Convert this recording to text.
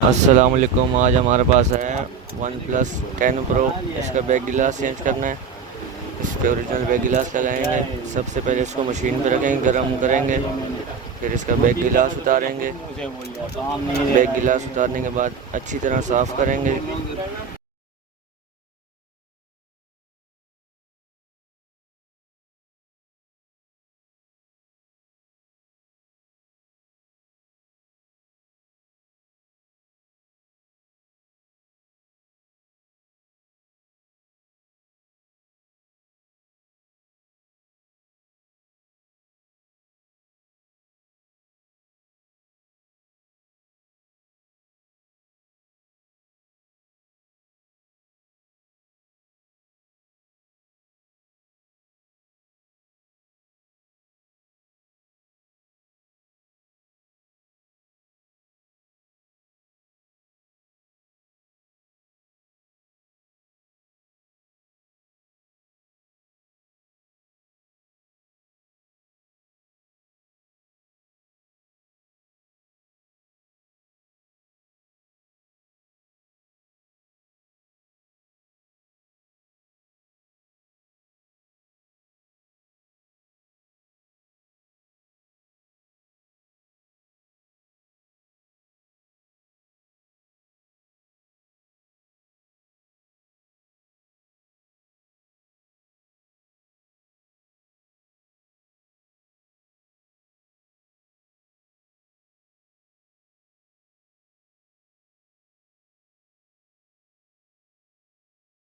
अस्सलाम वालेकुम। आज हमारे पास है वन प्लस 10 प्रो। इसका बैक गिलास चेंज करना है। इस पे ओरिजिनल बैक गिलास लगाएंगे। सबसे पहले इसको मशीन पे रखेंगे, गर्म करेंगे, फिर इसका बैक गिलास उतारेंगे। बैक गिलास उतारने के बाद अच्छी तरह साफ़ करेंगे।